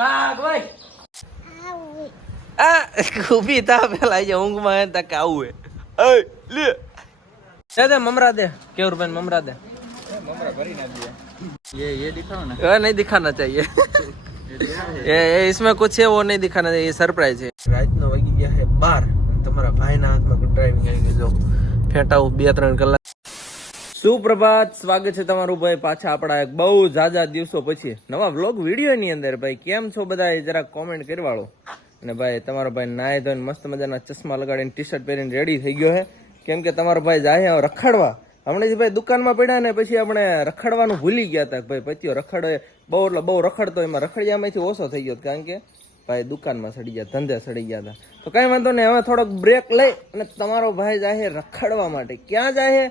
કાક ભાઈ આ ઊભી તા પેલા જે ઊંઘમાં હતા કે આવું હે એ લે દે મમરા દે કેવું રૂપિયા મમરા દે ममरा भरी ना दिया ये दिखाओ ना ये नहीं दिखाना चाहिए ये इसमें कुछ है वो नहीं दिखाना चाहिए, ये सरप्राइज है। रात નો વાગી ગયા છે 12, તમારા ભાઈના હાથમાં ડ્રાઇવિંગ આવી ગઈ, જો ફેટાવું 2-3 કલાક। સુપ્રભાત, સ્વાગત છે તમારું ભાઈ પાછા આપણા એક બહુ જાજા દિવસો પછી નવા વ્લોગ વિડીયો ની અંદર। ભાઈ કેમ છો બધા, જરા કોમેન્ટ કરી વાળો। અને ભાઈ તમારો ભાઈ નાય ધોઈને મસ્ત મજાના ચશ્મા લગાડીને ટી-શર્ટ પહેરીને રેડી થઈ ગયો છે, કેમ કે તમારો ભાઈ જાય રખડવા। હમણાં ભાઈ દુકાનમાં પડ્યા ને પછી આપણે રખડવાનું ભૂલી ગયા હતા। ભાઈ પત્યો રખડે બહુ એટલે બહુ રખડતો, એમાં રખડિયામાંથી ઓછો થઈ ગયો, કારણ કે ભાઈ દુકાનમાં સડી ગયા, ધંધે સડી ગયા હતા। તો કાંઈ વાંધો નહીં, હવે થોડોક બ્રેક લઈ અને તમારો ભાઈ જાય રખડવા માટે। ક્યાં જાય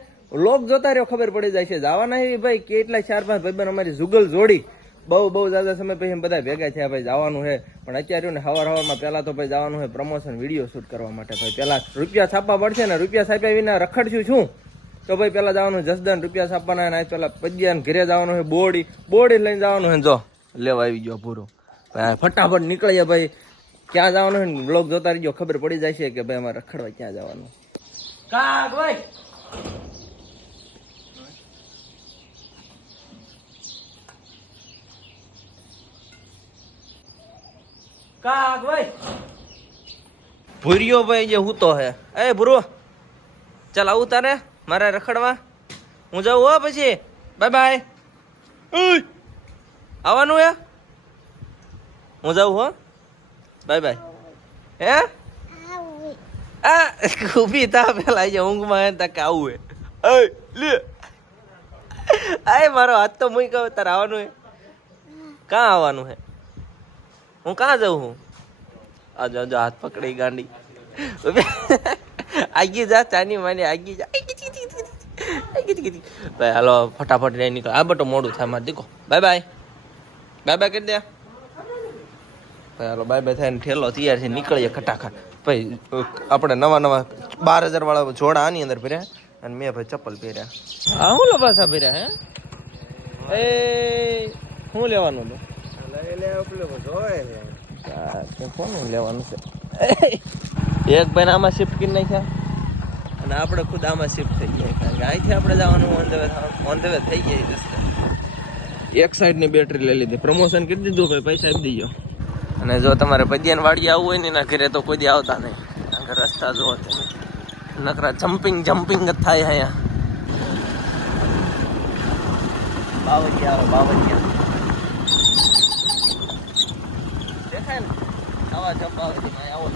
લોક જોતા રહ્યો, ખબર પડી જાય છે। જવાના એવી ભાઈ કેટલા 4-5 ભાઈબંધ અમારી જુગલ જોડી બહુ જાજા સમય પછી બધા ભેગા થયા। ભાઈ જવાનું છે, પણ અત્યારે ને હવારમાં પહેલા તો ભાઈ જવાનું છે પ્રમોશન વિડીયો શૂટ કરવા માટે। ભાઈ પહેલા રૂપિયા છાપવા પડશે ને, રૂપિયા છાપ્યા વિના રખડશું શું? તો ભાઈ પેલા જવાનું જસદન, રૂપિયા છાપવાના, પેલા પજ્યાને ઘરે જવાનું છે, બોડી લઈને જવાનું છે। જો લેવા આવી ગયો પૂરો, ફટાફટ નીકળીએ ભાઈ। ક્યાં જવાનું છે બ્લોગ જોતા રહીજો, ખબર પડી જાય છે કે ભાઈ અમારે રખડવા ક્યાં જવાનું। કાક ભાઈ કાક ભાઈ ભૂરિયો ભાઈ જે હું તો હે એ ભૂરો ચાલ આવું તારે મારે રખડવા, હું જાઉં હો પછી, બાય બાય। આવવાનું હે, હું જાઉં હો, બાય બાય। હે આ ઊભી તા પેલા જે ઊંઘમાં હતા કે આવું હે એ લે આ મારો હાથ તો મુઈ કહું તારે આવવાનું હે, કાં આવવાનું હે, હું કાં જાઉં હું? આજો હાથ પકડી ગાંડી આગી જા, ચાની માની આગી જા, ભાઈ હાલો ફટાફટ રહી નીકળ, આ બટો મોડું થાય મારે દીકો, બાય બાય કરી દે ભાઈ। હાલો બાય બાય થાય ને ઠેલો તૈયાર છે, નીકળીએ ખટાખટ ભાઈ। આપણે નવા 12,000 વાળા જોડા આની અંદર પહેર્યા, અને મેં ભાઈ ચપ્પલ પહેર્યા। હા હું લબાસા પહેર્યા હે, એ શું લેવાનું હતું? કોનું લેવાનું છે? એક ભાઈ આમાં શિફ્ટ કરી નાખ્યા અને આપણે ખુદ આમાં શિફ્ટ થઈ ગયા, કારણ કે અહીંથી આપણે જવાનું ઓન ધ વે થઈ ગયા રસ્તે। એક સાઈડની બેટરી લઈ લીધી, પ્રમોશન કરી દીધું ભાઈ, પૈસા આપી દીજો। અને જો તમારે પદ્યાન વાડી આવવું હોય ને એના ઘરે તો કોઈ દી આવતા નહીં, કારણ કે રસ્તા જો નકરા જમ્પિંગ જ થાય અહીંયા। બાવળિયા દેખાય ને આવા જબ્બાવતી આવો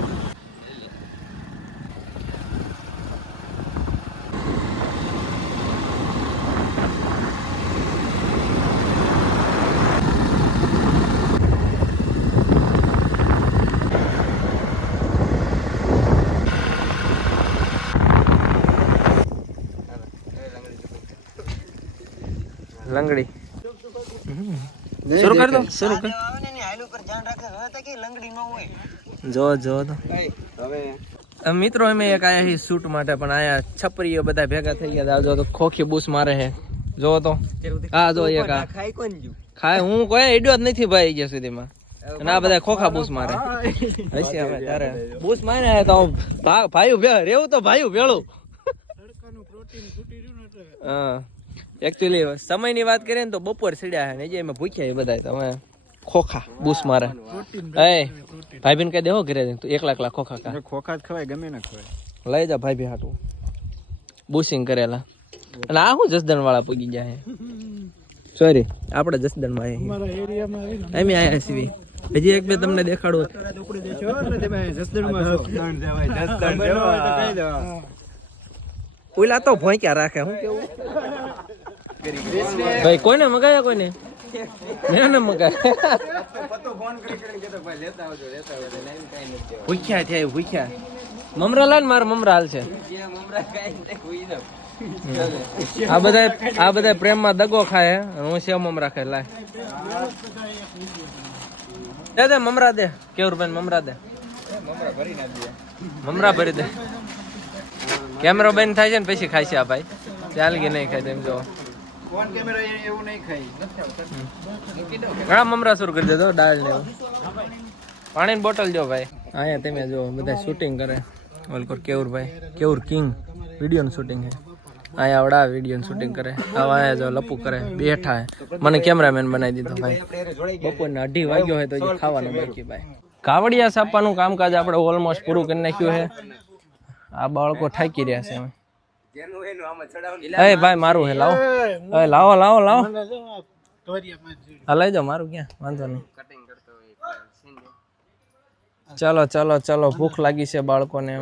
लंगड़ी शुरू कर दो, शुरू कर। જો તો મિત્રો અમે એક આયા હી શૂટ માટે, પણ આયા છપરીઓ બધા ભેગા થઈ ગયા। જો તો ખોખી બૂસ મારે છે, જો તો આ જો એક આ ખાય, હું કોઈ એડ્યો જ નથી ભાઈ ગયા સુધીમાં, અને આ બધા ખોખા બૂસ મારે હશે। હવે તારે બૂસ મારે તો ભાઈ રેવું તો ભાઈ ભેળું। હા એકચ્યુઅલી સમયની વાત કરીએ ને તો બપોર સીડ્યા છે ને, જે એમાં ભૂખ્યા બધા તમે ખોખા બૂસ મારે। એ ભાઈ બેન કઈ દેવો ઘરે તું એકલા ખોખા કા ખોખા જ ખવાય, ગમે ના ખવાય, લઈ જા ભાઈ હાટું બુશિંગ કરેલા। અને આ હું જસદણ વાળા પૂગી ગયા છે, સોરી આપણે જસદણ માં અમે આયા છીએ। હજી એક બે તમને દેખાડું, ઓલા તો ભોંક્યા રાખે, હું કેવું ભાઈ? કોઈને મગાયા? કોઈને મેં મગાયા, ભૂખ્યા થયા ભૂખ્યા। મમરા લાલ મારે મમરા હાલ છે। આ બધા પ્રેમમાં દગો ખાય, હું સેવ મમરા ખાય। લાય દે મમરા દે, કેવું રૂપિયા મમરા દે, મમરા ભરી દે। કેમેરો બંધ થાય છે ને પછી ખાય છે આ ભાઈ, ચાલ કે નહીં ખાય તેમ જો ઘણા મમરા શરૂ કરી દેજો, દાળ ને એવું। પાણીની બોટલ જો ભાઈ અહીંયા તમે જો બધા શૂટિંગ કરે ઓલકોર કેવુરભાઈ કેવુર કિંગ વિડીયોનું શૂટિંગ છે અહીંયા આવડા વિડીયોનું શૂટિંગ કરે આવા અહીંયા જો લપુ કરે બેઠા હે મને કેમેરામેન બનાવી દીધો ભાઈ બપોરના 2:30 વાગ્યો હોય તો હજી ખાવાનું બાકી ભાઈ કાવડિયા સાપવાનું કામકાજ આપણે ઓલમોસ્ટ પૂરું કરી નાખ્યું છે આ બાળકો થાકી રહ્યા છે એ ભાઈ મારું હે લાવો એ લાવો લાવો લાવો હા લઈ જાઓ મારું ક્યાં વાંધો નહીં ચલો ચલો ચલો ભૂખ લાગી છે બાળકોને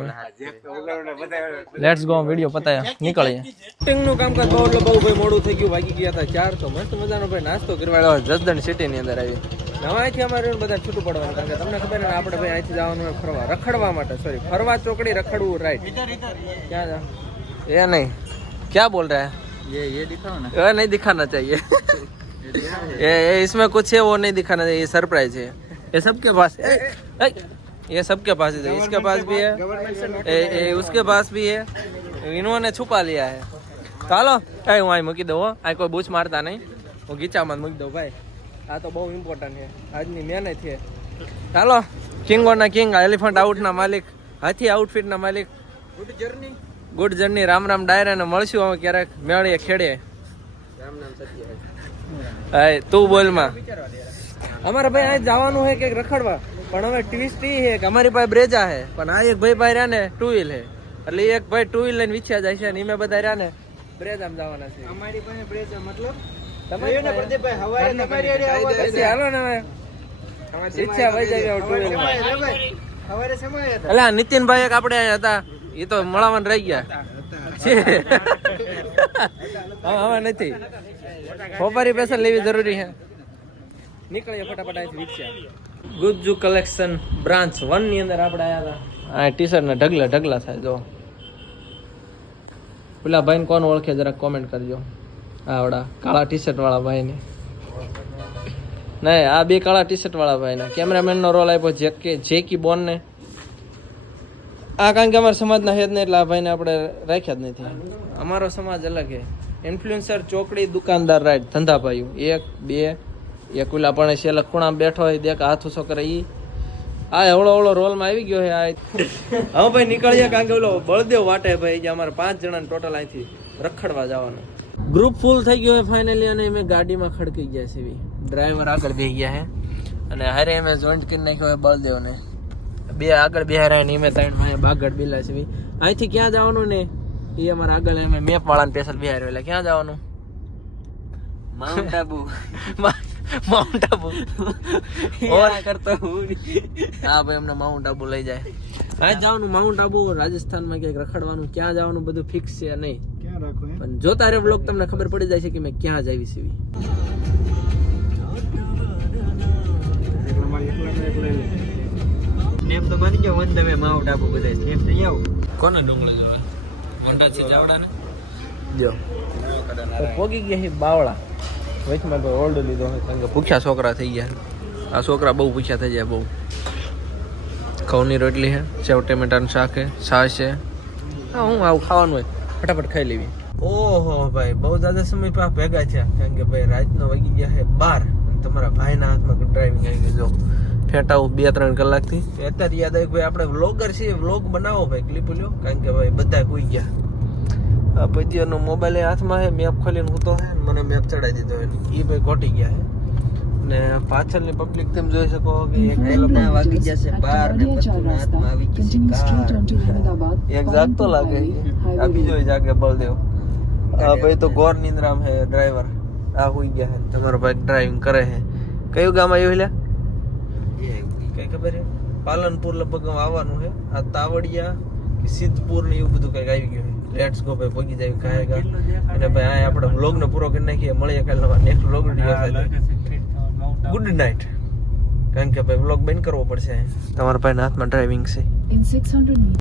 લેટ્સ ગો વિડીયો પતાયા નીકળીએ શૂટિંગ નું કામકાજ બહુ એટલે બહુ ભાઈ મોડું થઈ ગયું વાગી ગયા હતા 4 તો મસ્ત મજાનો ભાઈ નાસ્તો કરવાડો જસદણ સિટી ની અંદર આવી નવાઈથી અમારે બધા છૂટું પડવાનું કારણ કે તમને ખબર ને આપણે ભાઈ અહીંથી જવાનું હોય ફરવા રખડવા માટે સોરી ફરવા ચોકડી રખડવું રાઈટ ક્યાં જા ये नहीं क्या बोल रहा है ये दिखाओ ना ये नहीं दिखाना चाहिए ये इसमें कुछ है वो नहीं दिखाना चाहिए ये सरप्राइज है ये सबके पास है ये सबके पास है इसके पास भी है ये उसके पास भी है इन्होंने छुपा लिया है ચાલો એ હું અહીં મૂકી દઉં આ કોઈ બૂચ મારતા નહીં હું ગીચામાં મૂકી દઉં ભાઈ આ તો બહુ ઇમ્પોર્ટન્ટ છે આજની મહેનત છે ચાલો કિંગોના કિંગ એલિફન્ટ આઉટના માલિક હાથી આઉટફિટના માલિક ગુડ જર્ની રામ રામ ડાયરા ને મળશું અમે ક્યારેક મેળીએ ખેડે રામ નામ સત્ય હે તું બોલમાં અમારે ભાઈ અહીં જવાનું છે કે રખડવા પણ હવે ટ્વિસ્ટ એ છે કે અમારી પાસે બ્રેજા છે પણ આ એક ભાઈ રહ્યા ને 2 વ્હીલ છે એટલે એક ભાઈ 2 વ્હીલ લઈને વિછ્યા જાય છે ને અમે બધા રહ્યા ને બ્રેજામાં જવાના છે અમારી પાસે બ્રેજા મતલબ તમારી ને પ્રદીપભાઈ હવારે તમારી આડે આવવા હાલો ને હવે ઈચ્છા વઈ જાય 2 વ્હીલ માં હવારે સમય હતા એટલે નીતિનભાઈ એક આપણે અહીંયા હતા એ તો મળાવન રહી ગયા હવે નથી ખોપારી પેસર લેવી જરૂરી છે નીકળીએ ફટાફટ અહીંથી રિક્ષા ગુજ્જુ કલેક્શન બ્રાન્ચ 1 ની અંદર આપણે આવ્યા હતા આ ટી શર્ટ ને ઢગલા ઢગલા થાય જો પેલા ભાઈને કોણ ઓળખે જરા કોમેન્ટ કરજો આવડા કાળા ટી શર્ટ વાળા ભાઈને નહીં આ બે કાળા ટી શર્ટ વાળા ભાઈને કેમેરામેન નો રોલ આપ્યો જેકી બોન ને આ કારણ કે અમારા સમાજના હેદ ને એટલે આ ભાઈને આપણે રાખ્યા જ નથી અમારો સમાજ અલગ છે ઇન્ફ્લુએન્સર ચોકડી દુકાનદાર રાઈટ ધંધા ભાઈઓ 1 2 એક ઓલા પણ છે લખુણા બેઠો હોય દેખ હાથ ઉછો કરે ઈ આ એવડો રોલમાં આવી ગયો છે આ હવે ભાઈ નીકળીએ કારણ કે ઓલો બળદેવ વાટે ભાઈ જે અમારે 5 જણાને ટોટલ અહીંથી રખડવા જવાનું ગ્રુપ ફૂલ થઈ ગયો છે ફાઇનલી અને અમે ગાડીમાં ખડકી ગયા છે ડ્રાઈવર આગળ બેસી ગયા છે અને હારે અમે જોઈન્ટ કરી નાખ્યો છે બળદેવને બે આગળ બેહારાય ને મેં 3 ભાઈ બાગડ બિલા છે અહીંથી ક્યાં જવાનું ને એ અમારા આગળ અમે મેપ વાળાને સ્પેશિયલ બેહાર્યો એટલે ક્યાં જવાનું માઉન્ટ આબુ માઉન્ટ આબુ ઓર કરતો હું હા ભાઈ અમને માઉન્ટ આબુ લઈ જાય આ જવાનું માઉન્ટ આબુ રાજસ્થાનમાં ક્યાંક રખડવાનું ક્યાં જવાનું બધું ફિક્સ છે નહીં ક્યાં રાખો પણ જોતા રે વ્લોગ તમને ખબર પડી જાય છે કે મેં ક્યાં જાવી છે નેમ તો બની ગયો વન તમે માઉન્ટ આબુ બધાય સ્નેપ થઈ આવ કોને ડુંગળા જોવા મોટા છે જાવડા ને જો તો પોગી ગયા છે બાવળા વચમાં તો ઓલ્ડ લીધો છે કારણ કે ભૂખ્યા છોકરા થઈ ગયા આ છોકરા બહુ ભૂખ્યા થઈ જાય બહુ ઘઉંની રોટલી છે સેવ ટમેટાનું શાક છે છાશ છે હા હું આવું ખાવાનું હોય ફટાફટ ખાઈ લેવી ઓહો ભાઈ બહુ જ્યાદા સમય પા ભેગા થયા કારણ કે ભાઈ રાતનો વાગી ગયા છે 12 તમારા ભાઈના હાથમાં ડ્રાઇવિંગ આવી ગઈ જો ફેટાવું 2-3 કલાકથી અત્યારે યાદ આવ્યું ભાઈ આપણે વ્લોગર છીએ વ્લોગ બનાવો ભાઈ ક્લિપ લ્યો કારણ કે ભાઈ બધા કોઈ ગયા આ પતિઓનો મોબાઈલ હાથમાં છે મેપ ખોલીને હું તો મને મેપ ચડાવી દીધો એ ભાઈ ખોટી ગયા છે ને પાછળની પબ્લિક તમે જોઈ શકો કે એક ના વાગી જશે 12 ને પત્તુના હાથમાં આવી ગઈ છે કાર એક જાગતો લાગે આ બીજો જાગે બળદેવ આ ભાઈ તો ગોર નિંદ્રામ છે ડ્રાઈવર આ હોઈ ગયા છે તમારો ભાઈ ડ્રાઇવિંગ કરે છે કયું ગામ આવ્યું લ્યા કઈ ખબર છે પાલનપુર લગભગ આવવાનું છે આ તાવડિયા સિદ્ધપુર ને એવું બધું કઈક આવી ગયું છે લેટ્સ ગો ભાઈ પગી જાય ખાયગા અને ભાઈ આ આપણે વ્લોગ ને પૂરો કરી નાખીએ મળીએ કાલે નેક્સ્ટ વ્લોગ ગુડ નાઇટ કારણ કે ભાઈ વ્લોગ બંધ કરવો પડશે તમારા ભાઈના હાથમાં ડ્રાઇવિંગ છે